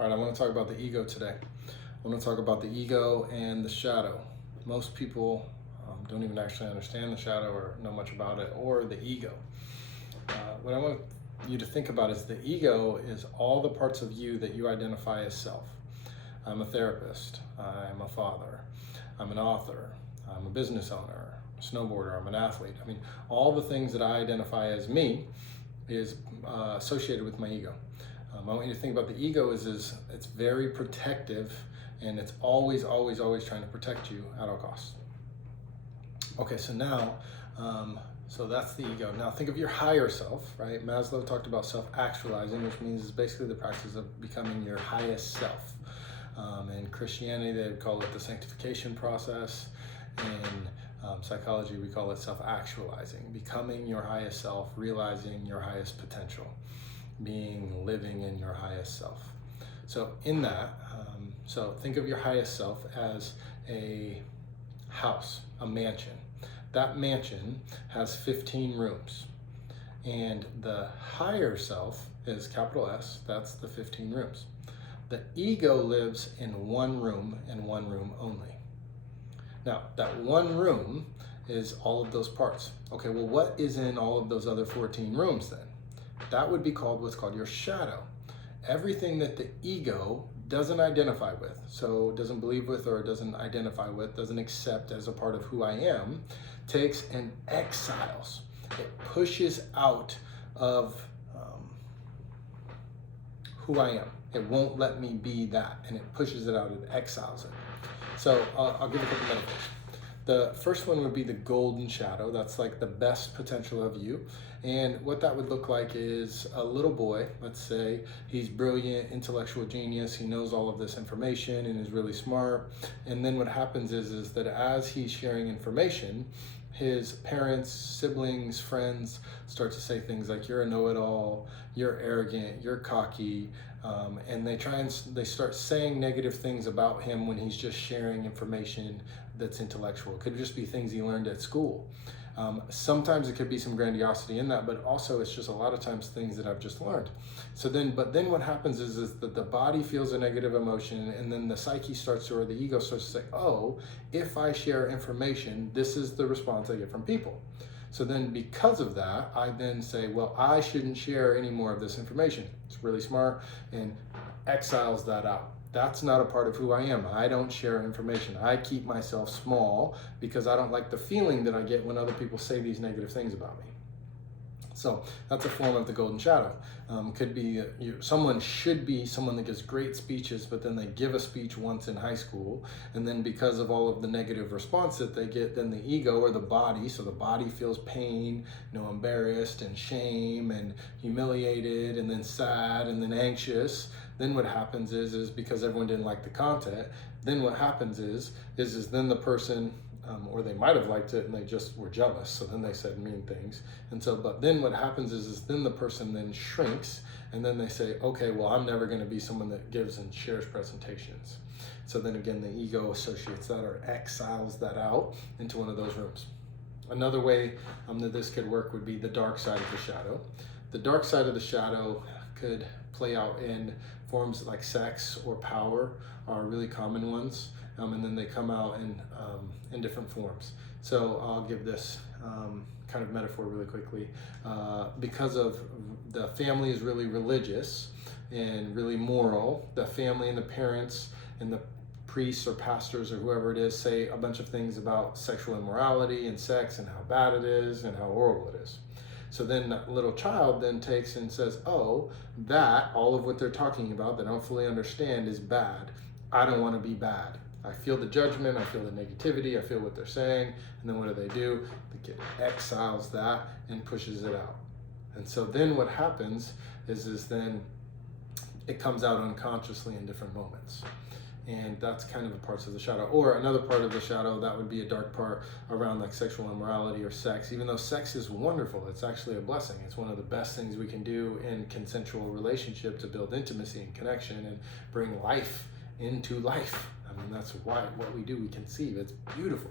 All right, I want to talk about the ego today. I want to talk about the ego and the shadow. Most people don't even actually understand the shadow or know much about it, or the ego. What I want you to think about is the ego is all the parts of you that you identify as self. I'm a therapist, I'm a father, I'm an author, I'm a business owner, a snowboarder, I'm an athlete. I mean, all the things that I identify as me is associated with my ego. I want you to think about the ego is it's very protective, and it's always trying to protect you at all costs. Okay, so now, so that's the ego. Now think of your higher self, right? Maslow talked about self-actualizing, which means it's basically the practice of becoming your highest self. In Christianity, they would call it the sanctification process. In psychology, we call it self-actualizing, becoming your highest self, realizing your highest potential, living in your highest self. So in that, so think of your highest self as a house, a mansion. That mansion has 15 rooms, and the higher self is capital S, that's the 15 rooms. The ego lives in one room and one room only. Now, that one room is all of those parts. Okay, well, what is in all of those other 14 rooms then? That would be called what's called your shadow. Everything that the ego doesn't identify with, so doesn't believe with or doesn't identify with, doesn't accept as a part of who I am, takes and exiles. It pushes out of who I am. It won't let me be that, and it pushes it out, it exiles it. So I'll give a couple metaphors. The first one would be the golden shadow. That's like the best potential of you. And what that would look like is a little boy, let's say, he's brilliant, intellectual genius, he knows all of this information and is really smart. And then what happens is that as he's sharing information, his parents, siblings, friends start to say things like, you're a know-it-all, you're arrogant, you're cocky, and they start saying negative things about him when he's just sharing information that's intellectual. It could just be things he learned at school. Sometimes it could be some grandiosity in that, but also it's just a lot of times things that I've just learned. But then what happens is that the body feels a negative emotion, and then the psyche starts to, or the ego starts to say, oh, if I share information, this is the response I get from people. So then because of that, I then say, well, I shouldn't share any more of this information. It's really smart, and exiles that out. That's not a part of who I am. I don't share information. I keep myself small because I don't like the feeling that I get when other people say these negative things about me. So that's a form of the golden shadow. Could be someone should be someone that gives great speeches, but then they give a speech once in high school, and then because of all of the negative response that they get, then the ego or the body, so the body feels pain, embarrassed and shame and humiliated and then sad and then anxious. Then what happens is because everyone didn't like the content, then what happens is then the person, or they might have liked it and they just were jealous, so then they said mean things. And so, but then what happens is then the person then shrinks, and then they say, okay, well, I'm never going to be someone that gives and shares presentations. So then again, the ego associates that or exiles that out into one of those rooms. Another way that this could work would be the dark side of the shadow. The dark side of the shadow could play out in forms like sex or power are really common ones, and then they come out in different forms. So I'll give this kind of metaphor really quickly. Because of the family is really religious and really moral, the family and the parents and the priests or pastors or whoever it is say a bunch of things about sexual immorality and sex and how bad it is and how horrible it is. So then that little child then takes and says, oh, that, all of what they're talking about that I don't fully understand is bad. I don't want to be bad. I feel the judgment, I feel the negativity, I feel what they're saying, and then what do? The kid exiles that and pushes it out. And so then what happens is then it comes out unconsciously in different moments. And that's kind of the parts of the shadow. Or another part of the shadow, that would be a dark part around like sexual immorality or sex. Even though sex is wonderful, it's actually a blessing. It's one of the best things we can do in consensual relationship to build intimacy and connection and bring life into life. I mean, that's what we do, we conceive. It's beautiful.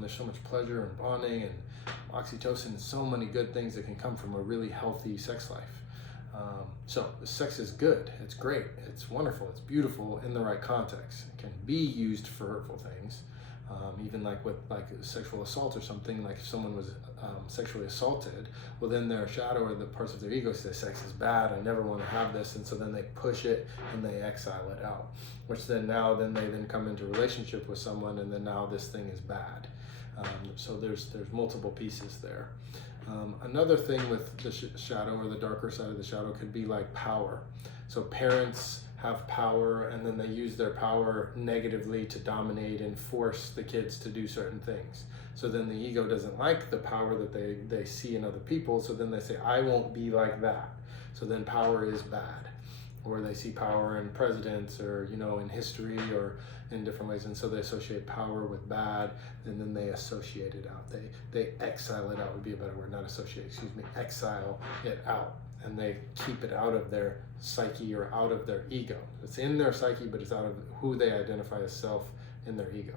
There's so much pleasure and bonding and oxytocin and so many good things that can come from a really healthy sex life. So sex is good, it's great, it's wonderful, it's beautiful in the right context. It can be used for hurtful things. Even like with like sexual assault or something, like if someone was sexually assaulted, well then their shadow or the parts of their ego say sex is bad, I never want to have this, and so then they push it and they exile it out, which then they come into a relationship with someone, and then now this thing is bad. So there's multiple pieces there. Another thing with the shadow or the darker side of the shadow could be like power. So parents have power, and then they use their power negatively to dominate and force the kids to do certain things. So then the ego doesn't like the power that they see in other people, so then they say, I won't be like that. So then power is bad. Or they see power in presidents, or in history, or in different ways, and so they associate power with bad, and then they associate it out. They exile it out would be a better word, not associate, excuse me, exile it out, and they keep it out of their psyche or out of their ego. It's in their psyche, but it's out of who they identify as self in their ego.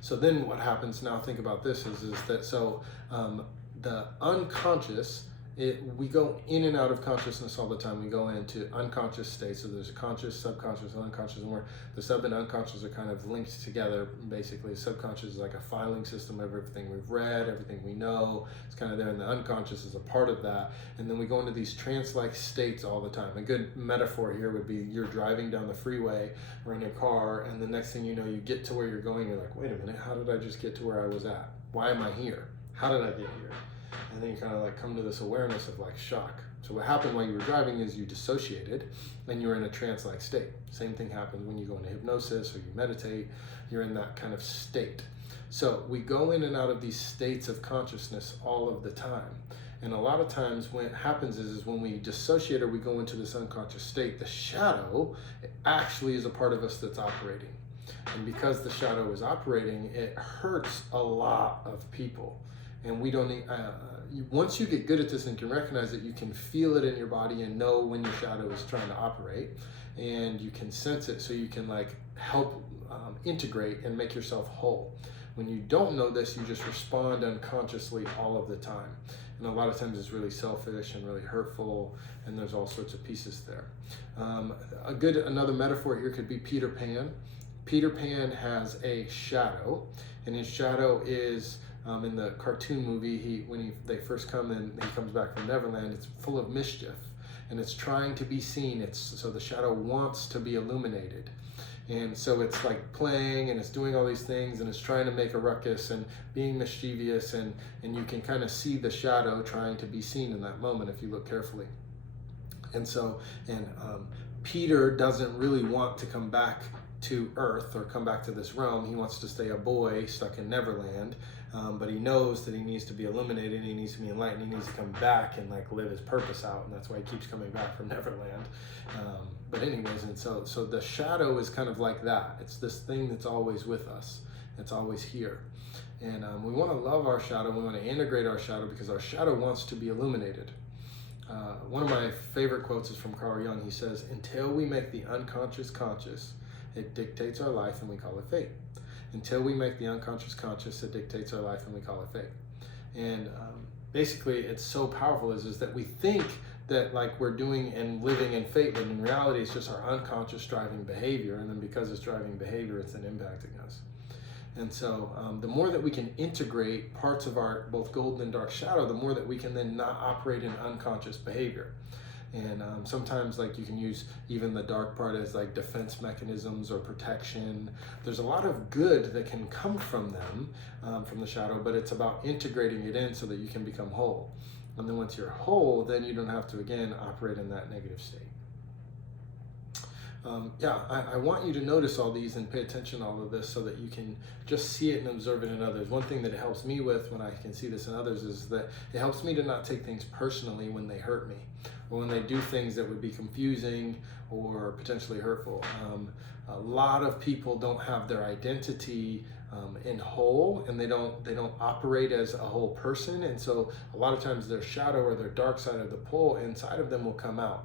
So then what happens now, think about this, is that the unconscious, we go in and out of consciousness all the time. We go into unconscious states. So there's a conscious, subconscious, and unconscious, and where the sub and unconscious are kind of linked together. Basically, subconscious is like a filing system of everything we've read, everything we know. It's kind of there, and the unconscious is a part of that. And then we go into these trance-like states all the time. A good metaphor here would be you're driving down the freeway or in your car, and the next thing you know, you get to where you're going. You're like, wait a minute, how did I just get to where I was at? Why am I here? How did I get here? And then you kind of like come to this awareness of like shock. So what happened while you were driving is you dissociated and you're in a trance-like state. Same thing happens when you go into hypnosis or you meditate, you're in that kind of state. So we go in and out of these states of consciousness all of the time. And a lot of times when it happens is when we dissociate or we go into this unconscious state, the shadow actually is a part of us that's operating. And because the shadow is operating, it hurts a lot of people. And we don't need, once you get good at this and can recognize it, you can feel it in your body and know when your shadow is trying to operate, and you can sense it, so you can like help integrate and make yourself whole. When you don't know this, you just respond unconsciously all of the time. And a lot of times it's really selfish and really hurtful, and there's all sorts of pieces there. Another metaphor here could be Peter Pan. Peter Pan has a shadow, and his shadow is, in the cartoon movie, when they first come and he comes back from Neverland, it's full of mischief, and it's trying to be seen. So the shadow wants to be illuminated, and so it's like playing and it's doing all these things and it's trying to make a ruckus and being mischievous, and you can kind of see the shadow trying to be seen in that moment if you look carefully. And Peter doesn't really want to come back to Earth or come back to this realm. He wants to stay a boy stuck in Neverland, but he knows that he needs to be illuminated, he needs to be enlightened, he needs to come back and like live his purpose out, and that's why he keeps coming back from Neverland. But anyways, and so the shadow is kind of like that. It's this thing that's always with us. It's always here. And we want to love our shadow, we want to integrate our shadow, because our shadow wants to be illuminated. One of my favorite quotes is from Carl Jung. He says, "Until we make the unconscious conscious, it dictates our life and we call it fate." Until we make the unconscious conscious, it dictates our life and we call it fate. And basically, it's so powerful is that we think that like we're doing and living in fate, but in reality, it's just our unconscious driving behavior. And then because it's driving behavior, it's then impacting us. And so the more that we can integrate parts of our both golden and dark shadow, the more that we can then not operate in unconscious behavior. And sometimes like you can use even the dark part as like defense mechanisms or protection. There's a lot of good that can come from them, from the shadow, but it's about integrating it in so that you can become whole. And then once you're whole, then you don't have to again operate in that negative state. I want you to notice all these and pay attention to all of this so that you can just see it and observe it in others. One thing that it helps me with when I can see this in others is that it helps me to not take things personally when they hurt me, or when they do things that would be confusing or potentially hurtful. A lot of people don't have their identity in whole, and they don't operate as a whole person, and so a lot of times their shadow or their dark side of the pole inside of them will come out.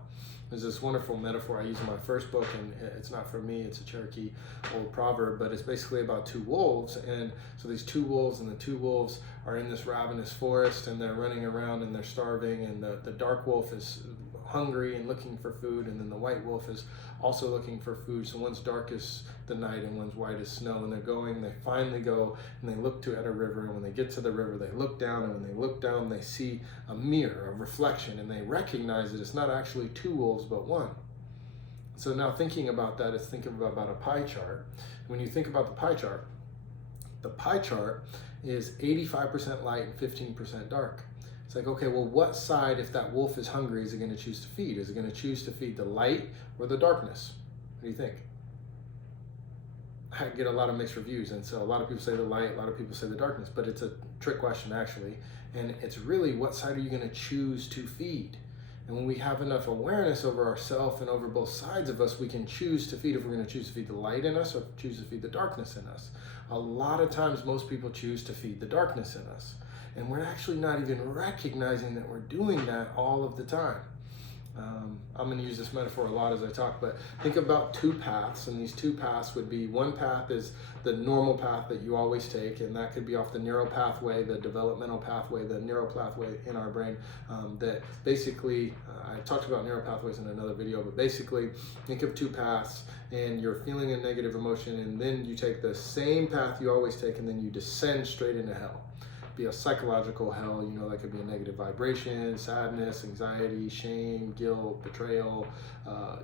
There's this wonderful metaphor I use in my first book, and it's not from me, it's a Cherokee old proverb, but it's basically about two wolves. And so these two wolves, and the two wolves are in this ravenous forest, and they're running around and they're starving, and the dark wolf is hungry and looking for food, and then the white wolf is also looking for food. So one's dark as the night and one's white as snow, and they finally go and they look at a river, and when they get to the river they look down, and when they look down they see a mirror, a reflection, and they recognize that it's not actually two wolves but one. So now thinking about that is thinking about a pie chart. When you think about the pie chart is 85% light and 15% dark. It's like, okay, well, what side, if that wolf is hungry, is it going to choose to feed? Is it going to choose to feed the light or the darkness? What do you think? I get a lot of mixed reviews, and so a lot of people say the light, a lot of people say the darkness, but it's a trick question actually, and it's really, what side are you going to choose to feed? And when we have enough awareness over ourselves and over both sides of us, we can choose to feed if we're going to choose to feed the light in us or choose to feed the darkness in us. A lot of times most people choose to feed the darkness in us, and we're actually not even recognizing that we're doing that all of the time. I'm going to use this metaphor a lot as I talk, but think about two paths, and these two paths would be, one path is the normal path that you always take, and that could be off the neural pathway, the developmental pathway, the neural pathway in our brain, that basically, I talked about neural pathways in another video, but basically think of two paths, and you're feeling a negative emotion, and then you take the same path you always take, and then you descend straight into hell. Be a psychological hell, you know, that could be a negative vibration, sadness, anxiety, shame, guilt, betrayal,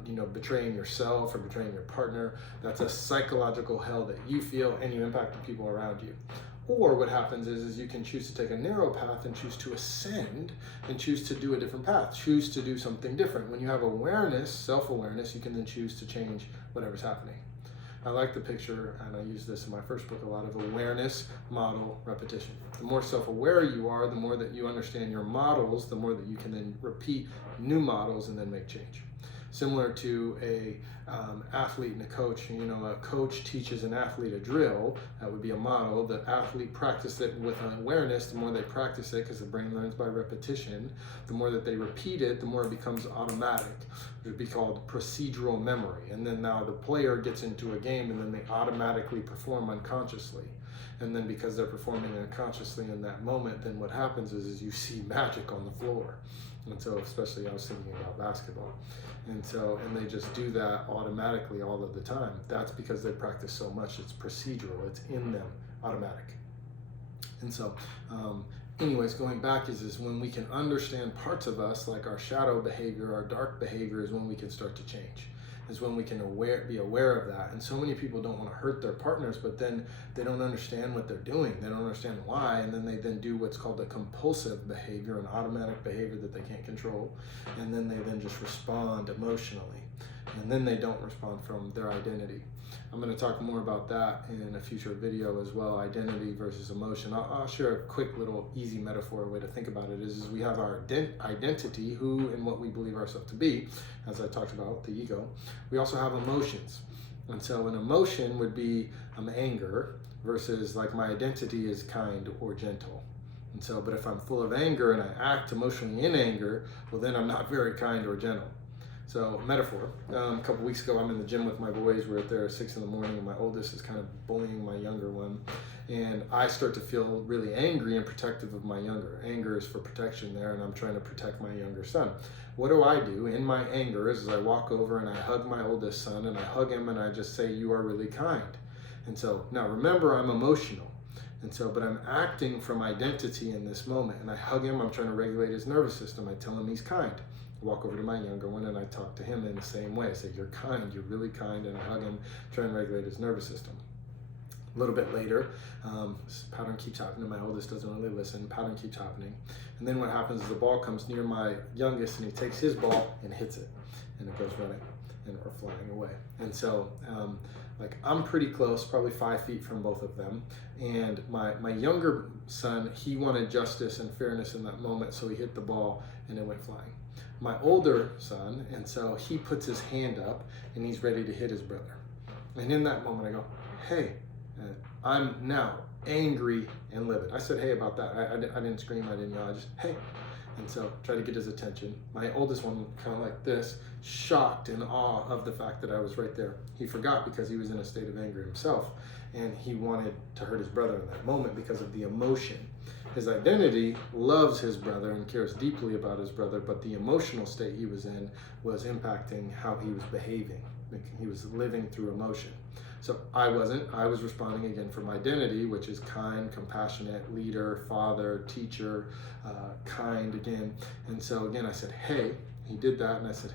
you know, betraying yourself or betraying your partner. That's a psychological hell that you feel, and you impact the people around you. Or what happens is you can choose to take a narrow path and choose to ascend and choose to do a different path, choose to do something different. When you have awareness, self-awareness, you can then choose to change whatever's happening. I like the picture, and I use this in my first book a lot, of awareness, model, repetition. The more self-aware you are, the more that you understand your models, the more that you can then repeat new models and then make change. Similar to a athlete and a coach. You know, a coach teaches an athlete a drill, that would be a model. The athlete practices it with an awareness. The more they practice it, because the brain learns by repetition, the more that they repeat it, the more it becomes automatic. It would be called procedural memory. And then now the player gets into a game, and then they automatically perform unconsciously. And then because they're performing unconsciously in that moment, then what happens is you see magic on the floor. And so, especially I was thinking about basketball. And they just do that automatically all of the time. That's because they practice so much. It's procedural, it's in them, automatic. And so, anyways, going back is when we can understand parts of us, like our shadow behavior, our dark behavior, is when we can start to change. Is when we can be aware of that. And so many people don't want to hurt their partners, but then they don't understand what they're doing. They don't understand why, and then they do what's called a compulsive behavior, an automatic behavior that they can't control, and then they just respond emotionally, and then they don't respond from their identity. I'm going to talk more about that in a future video as well, identity versus emotion. I'll share a quick little easy metaphor way to think about it is we have our identity, who and what we believe ourselves to be, as I talked about, the ego. We also have emotions. And so an emotion would be anger versus like my identity is kind or gentle. And so, but if I'm full of anger and I act emotionally in anger, well then I'm not very kind or gentle. So, metaphor. A couple weeks ago, I'm in the gym with my boys. We're there at 6 in the morning, and my oldest is kind of bullying my younger one. And I start to feel really angry and protective of my younger. Anger is for protection there, and I'm trying to protect my younger son. What do I do in my anger is I walk over and I hug my oldest son, and I hug him and I just say, "You are really kind." And so, now remember, I'm emotional. And so, but I'm acting from identity in this moment, and I hug him. I'm trying to regulate his nervous system. I tell him he's kind. Walk over to my younger one and I talk to him in the same way. I say, "You're kind, you're really kind," and I hug him, try and regulate his nervous system. A little bit later, this pattern keeps happening. My oldest doesn't really listen. Pattern keeps happening. And then what happens is the ball comes near my youngest and he takes his ball and hits it. And it goes running or flying away. And so, like I'm pretty close, probably 5 feet from both of them. And my younger son, he wanted justice and fairness in that moment, so he hit the ball and it went flying. My older son, and so he puts his hand up and he's ready to hit his brother. And in that moment I go, "Hey," I'm now angry and livid. I said, "Hey," about that. I didn't scream, I didn't yell, I just, "Hey." And so try to get his attention. My oldest one, kind of like this, shocked in awe of the fact that I was right there. He forgot because he was in a state of anger himself, and he wanted to hurt his brother in that moment because of the emotion. His identity loves his brother and cares deeply about his brother, but the emotional state he was in was impacting how he was behaving. He was living through emotion. So I wasn't. I was responding again from identity, which is kind, compassionate, leader, father, teacher, kind again. And so again, I said, hey, he did that. And I said,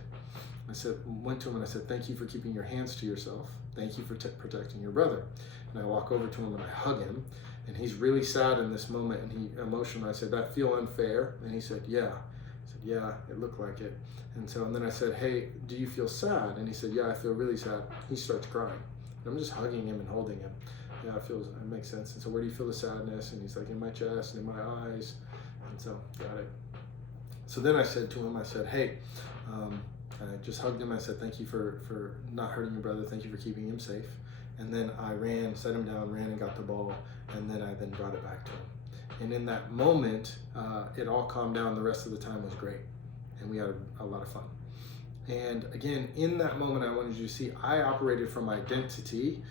went to him and I said, thank you for keeping your hands to yourself. Thank you for protecting your brother. And I walk over to him and I hug him. And he's really sad in this moment and he emotional. I said, that feel unfair? And he said, yeah. I said, yeah, it looked like it. And then I said, hey, do you feel sad? And he said, yeah, I feel really sad. He starts crying. I'm just hugging him and holding him. Yeah, it makes sense. And so where do you feel the sadness? And he's like, in my chest and in my eyes. And so, got it. So then I said to him, I said, hey, I just hugged him. I said, thank you for not hurting your brother. Thank you for keeping him safe. And then I ran, set him down, ran and got the ball. And then I brought it back to him. And in that moment, it all calmed down. The rest of the time was great. And we had a lot of fun. And again, in that moment, I wanted you to see I operated from identity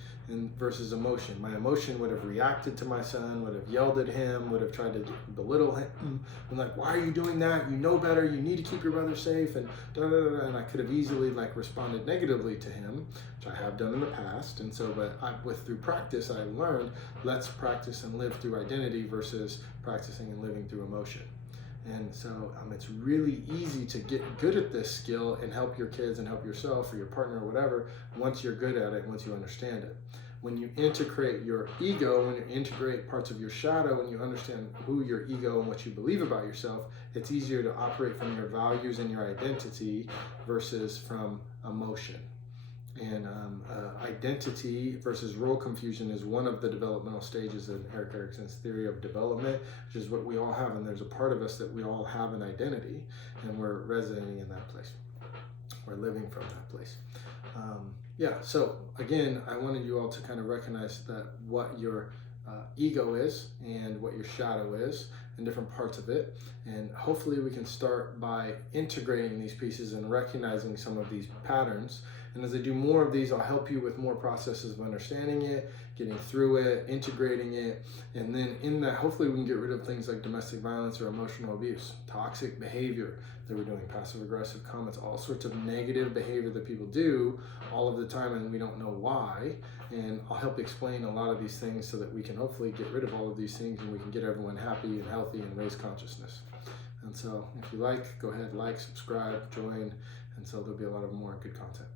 versus emotion. My emotion would have reacted to my son, would have yelled at him, would have tried to belittle him. I'm like, why are you doing that? You know better. You need to keep your brother safe. And and I could have easily responded negatively to him, which I have done in the past. And so, through practice, I learned let's practice and live through identity versus practicing and living through emotion. And so it's really easy to get good at this skill and help your kids and help yourself or your partner or whatever once you're good at it, once you understand it. When you integrate your ego, when you integrate parts of your shadow, when you understand who your ego and what you believe about yourself, it's easier to operate from your values and your identity versus from emotion. And identity versus role confusion is one of the developmental stages in Erik Erikson's theory of development, which is what we all have. And there's a part of us that we all have an identity, and we're resonating in that place. We're living from that place. So again, I wanted you all to kind of recognize that what your ego is and what your shadow is and different parts of it. And hopefully we can start by integrating these pieces and recognizing some of these patterns. And as I do more of these, I'll help you with more processes of understanding it, getting through it, integrating it. And then in that, hopefully we can get rid of things like domestic violence or emotional abuse, toxic behavior that we're doing, passive aggressive comments, all sorts of negative behavior that people do all of the time and we don't know why. And I'll help explain a lot of these things so that we can hopefully get rid of all of these things and we can get everyone happy and healthy and raise consciousness. And so if you go ahead, subscribe, join, and so there'll be a lot of more good content.